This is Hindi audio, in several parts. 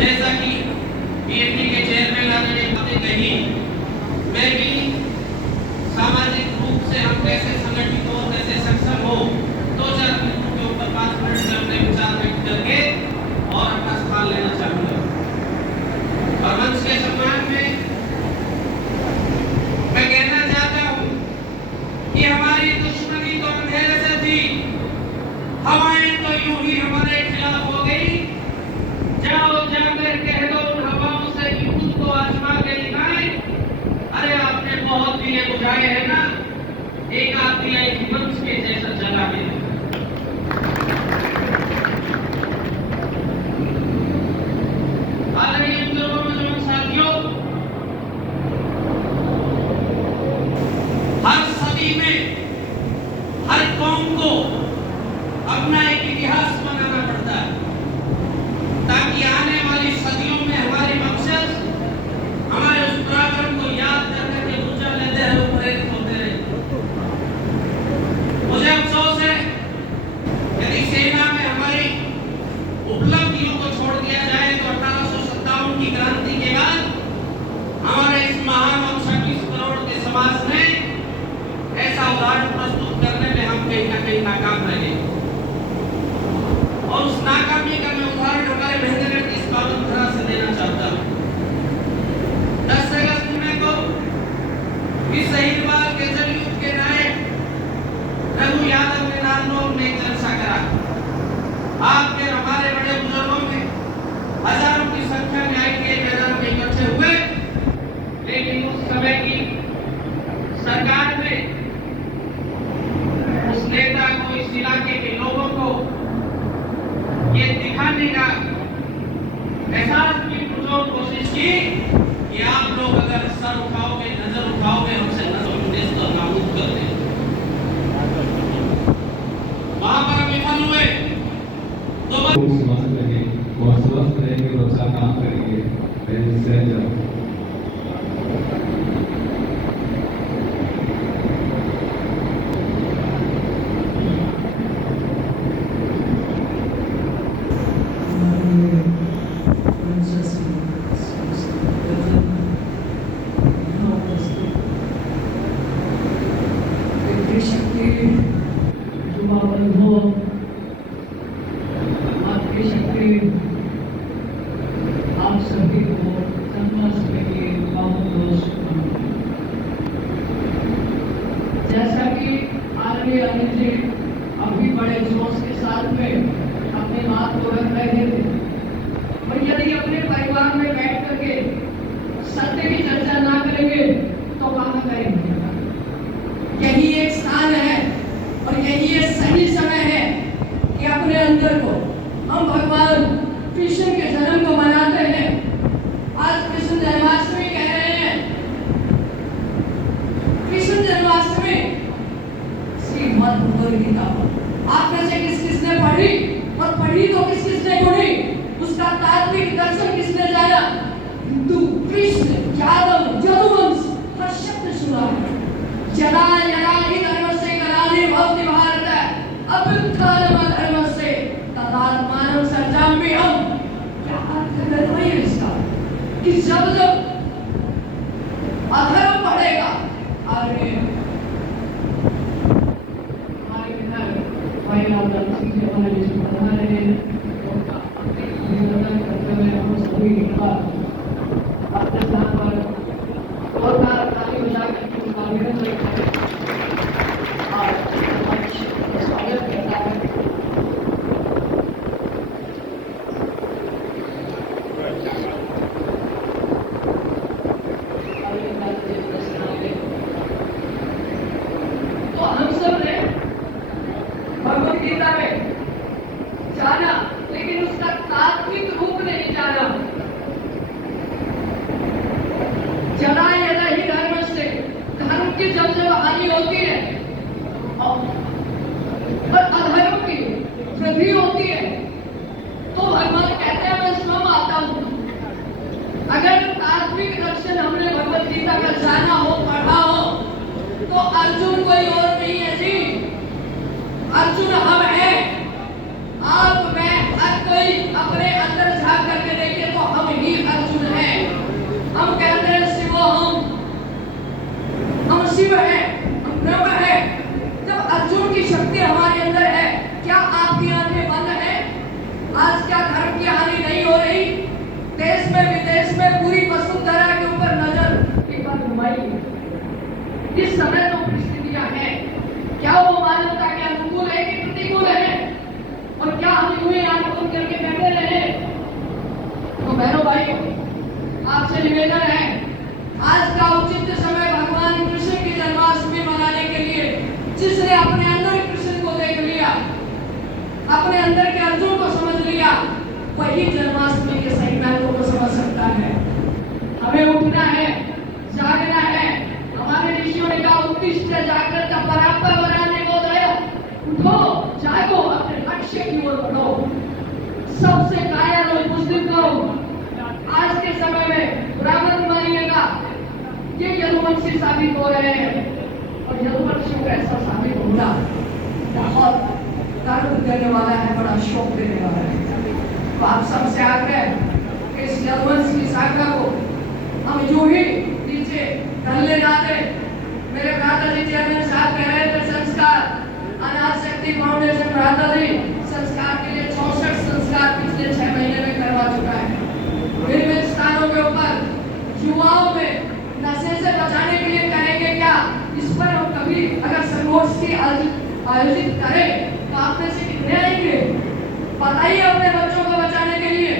जैसा कि बीएमपी के चेयरमैन आदि ने बातें कही, मैं भी सामाजिक रूप से हम कैसे संगठित हो, कैसे सक्षम हो, 2-4 मिनटों के ऊपर 5 मिनट में अपने विचार व्यक्त करके और अपना स्थान लेना चाहूंगा। और मंच के सम्मान में मैं कहना चाहता हूं कि हमारी दुश्मनी तो अंधेरे से थी, हवाएं तो यूं ही हमारे खिलाफ हो गई। जाओ जाकर कह दो उन हवाओं से कि खुद को आजमा के दिखाएं। अरे आपने बहुत दिए बुझाए हैं ना, एक आप दिया एक मंच के जैसा जला है। आदरणीय बुजुर्गों, नौजवान साथियों, हर सदी में हर कौम को अपना एक इतिहास बनाना पड़ता है ताकि आने वाली सदियों में हमारे मकसद हमारे उस पराक्रम को याद करने के ऊर्जा लेते हैं, प्रेरित होते रहे। मुझे अफसोस है यदि सेना में हमारी उपलब्धियों को छोड़ दिया जाए तो 1857 की क्रांति के बाद हमारे इस महान और 26 करोड़ के समाज में ऐसा उदाहरण प्रस्तुत करने में हम कहीं ना कहीं नाकाम रहे। और उस नाकामी का मैं उदाहरण हमारे महेंद्रगढ़ की इस पावन धरा से देना चाहता हूँ। 10 अगस्त को इस शहीदवाल के जलयुद्ध के नायक रघु यादव ने नारनौल में एक जलसा करा। आपके हमारे बड़े बुजुर्गों में हजारों की संख्या में आई के मैदान में इकट्ठे हुए, लेकिन उस समय की सरकार ने उस नेता को, इस इलाके के लोगों को ये दिखाने का एहसास की पुरजोर कोशिश की कि आप लोग अगर सर उठाओगे, नजर उठाओगे, हमसे नजर तो नाबूद कर दें। वहां पर हम विफल हुए तो स्वस्थ रहे और स्वस्थ रहेंगे तो अच्छा काम करेंगे। आप सभी को जन्माष्टमी की बहुत जैसा कि आदरणीय अनिल जी अभी बड़े जोश के साथ में अपनी बात को रख रहे थे, और यदि अपने परिवार में बैठ करके सत्य की चर्चा ना करेंगे तो कहाँ करेंगे। यही एक स्थान है और यही एक सही समय है कि अपने अंदर को हम भगवान कृष्ण के जन्म को मनाते हैं। आज कृष्ण जन्माष्टमी कह रहे हैं। कृष्ण जन्माष्टमी श्रीमद् भगवद गीता आप में से किस किसने पढ़ी, और पढ़ी तो किस किसने पढ़ी, उसका तात्विक दर्शन किसने जाना। हिंदू, कृष्ण, यादव, यदुवंश हर शब्द सुना है। जरा जरा ही धर्म से कराने भक्ति भारत अभ्युत्थान धर्म से तदात्मानं सर्जाम्यहम्। क्या अर्थ है इसका कि जब जब अधर्म बढ़ेगा, अरे हमारे विधायक भाई रामदास सिंह जी हमारे बीच में बता रहे हैं, अभिनंदन करते हुए हम सभी अपने स्थान पर और ताली बजा करके स्वागत करता है। तो हम सब ने भगवद गीता में जाना, लेकिन उसका तात्विक रूप नहीं जाना। जरा यदा ही धर्म से, धर्म की जब जब हानि होती है और अधर्म की वृद्धि होती है तो भगवान कहते हैं मैं स्वयं आता हूं। अगर तात्विक दर्शन हमने भगवद गीता का जाना हो, पढ़ा हो, तो अर्जुन कोई और नहीं है जी, अर्जुन हम हैं। आप मैं हर कोई अपने अंदर झांक करके देखे तो इस समय जो परिस्थितियां हैं, क्या वो मानवता के अनुकूल है कि प्रतिकूल है? और क्या हम यूं ही आंख बंद करके बैठे रहे? तो बहनों भाइयों, आपसे निवेदन है, आज का उचित समय भगवान कृष्ण की जन्माष्टमी मनाने के लिए, जिसने अपने अंदर कृष्ण को देख लिया, अपने अंदर के अर्जुन को समझ लिया, वही जन्माष्टमी के सही महत्व को समझ सकता है। हमें उठना है, जागना है। हमारे ऋषियों ने कहा उत्तिष्ठ जागृत परात्पर बनाने को दया। उठो, जागो, अपने लक्ष्य की ओर बढ़ो, सबसे कायल और बुजुर्ग करो। आज के समय में ब्राह्मण मानिएगा, ये यदुवंशी साबित हो रहे हैं, और यदुवंशियों का ऐसा साबित होना बहुत गर्व देने वाला है, बड़ा शौक देने वाला है। तो आप सबसे आग्रह कि इस यदुवंश की शाखा को हम यूं ही नीचे ढलने ना दें। मेरे भ्राता जी चेयरमैन साहब कह रहे थे संस्कार, अनाथ शक्ति फाउंडेशन भ्राता जी संस्कार के लिए 64 संस्कार पिछले 6 महीने में करवा चुका है। विभिन्न स्थानों के ऊपर युवाओं में नशे से बचाने के लिए करेंगे क्या, इस पर हम कभी अगर संगोष्ठी आयोजित करें तो आप में से कितने आएंगे? बताइए, अपने बच्चों को बचाने के लिए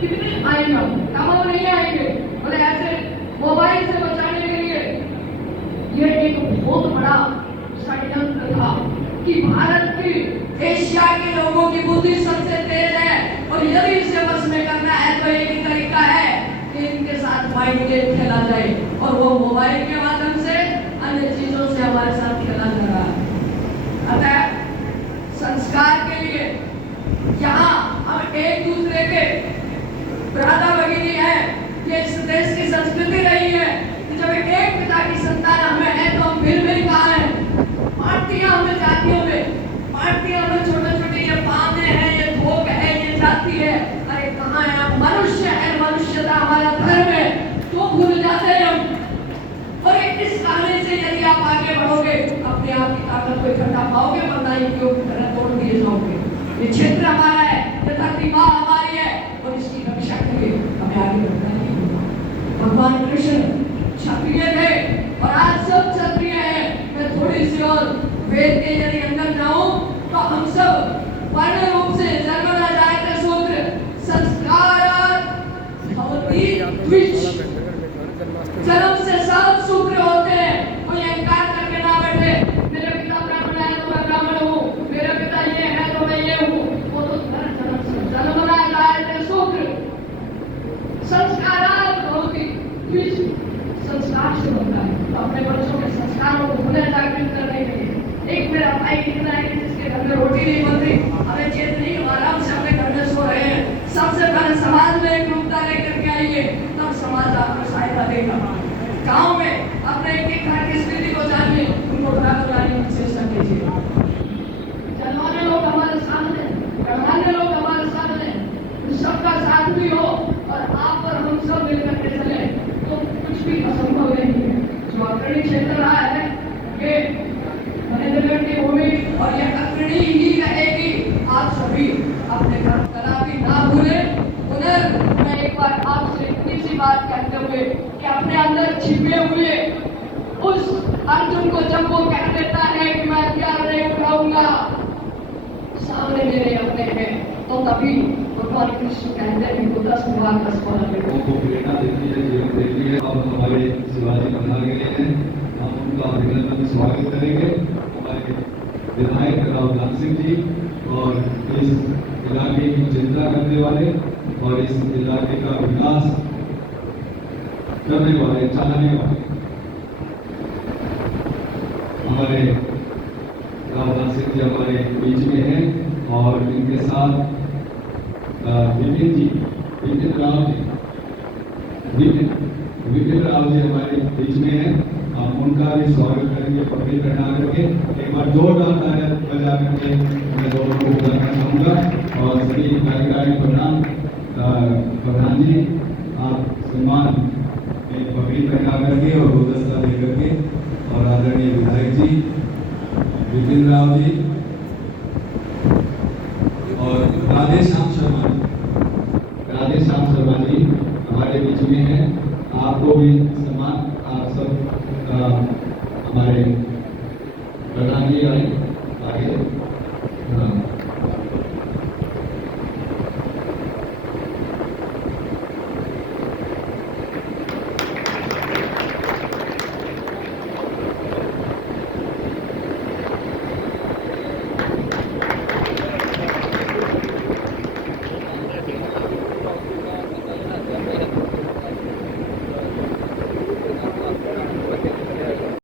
कितने आएंगे? कम नहीं आएंगे। बोले ऐसे मोबाइल से बचाने के लिए ये एक बहुत बड़ा षड्यंत्र था कि भारत की, एशिया के लोगों की बुद्धि सबसे तेज है, और यदि इसे बस में करना है तो एक ही तरीका है कि इनके साथ माइंड गेम खेला जाए, और वो मोबाइल के माध्यम से अन्य चीजों से हमारे साथ खेला जा रहा है। अतः संस्कार के लिए यहाँ हम एक दूसरे के भ्राता भगिनी है। ये इस देश की संस्कृति रही है कि जब एक पिता की संतान हमें है तो हम फिर भी कहाँ हैं? पार्टियां हमें जातियों में, पार्टियां हमें छोटे छोटे, ये पावने हैं, ये थोक है, ये जाति है। अरे कहाँ है आप? मनुष्य है, मनुष्यता हमारा धर्म है, तो भूल जाते हैं हम। और इस कहानी से यदि आप आगे बढ़ोगे, अपने आप की ताकत को इकट्ठा पाओगे, वरना इनके तरह तोड़ दिए जाओगे। ये क्षेत्र हमारा है, ये धरती माँ हमारी है, और इसकी रक्षा के लिए हमें आगे बढ़ना ही होगा। भगवान कृष्ण क्षत्रिय थे और आज सब क्षत्रिय हैं। मैं थोड़ी सी और वेद के यदि अंदर जाऊं तो हम सब वर्ण रूप से जन्मना जायते सूत्र संस्कारात् भवति द्विज, जन्म से सब सूत्र होते हैं। कोई अहंकार करके ना बैठे, मेरे पिता ब्राह्मण है तो मैं ब्राह्मण हूँ, मेरा पिता ये है तो मैं ये हूँ। वो तो जन्मना जायते सूत्र संस्कारात् भवति द्विज, संस्कार से बनता है। तो अपने बच्चों के संस्कारों को पुनः जागृत करने के लिए एक मेरा भाई कितना है कि जिसके घर में रोटी नहीं बन रही, हमें चेत नहीं, आराम से अपने घर में सो रहे हैं। सबसे पहले समाज में एक रूपता लेकर के आइए, तब समाज आपको सहायता देगा। गांव में अपने एक घर की स्थिति को जानिए, उनको बराबर लाने की चेष्टा कीजिए। जनवाने लोग हमारे सामने, गढ़वाने लोग हमारे सामने, सबका साथ भी हो और आप और हम सब मिलकर के चले तो कुछ भी असंभव नहीं है। जो अग्रणी क्षेत्र रहा है ये महेंद्रगढ़ की भूमि, और ये अग्रणी ही रहेगी। आप सभी अपने घर कदापि ना भूलें। पुनः मैं एक बार आपसे इतनी सी बात कहते हुए कि अपने अंदर छिपे हुए उस अर्जुन को जब वो कह देता है कि मैं हथियार नहीं उठाऊंगा, सामने मेरे अपने हैं, तो तभी भगवान कृष्ण कहते हैं कि 10 विभाग 10 लोगों को प्रेरणा देती है, जीवन देती है। अब हमारे शिवाजी बना गए हैं, हम उनका अभिनंदन स्वागत करेंगे। हमारे विधायक राव सिंह जी और इस इलाके की चिंता करने वाले और इस इलाके का विकास करने वाले, चाहने वाले हमारे राव सिंह जी हमारे बीच में हैं, और इनके साथ विपिन राव जी हमारे बीच में हैं। हम उनका भी स्वागत करेंगे पब्लिक पहना करके। एक बार जोरदार तालियां बजा करके मैं दोनों को बुलाना चाहूँगा। और सभी कार्यकारी प्रधान जी, आप सम्मान में पगड़ी पहना करके और गुलदस्ता दे करके, और आदरणीय विधायक जी विपिन राव जी और राधेश्याम शर्मा जी हमारे बीच में हैं। आपको भी सम्मान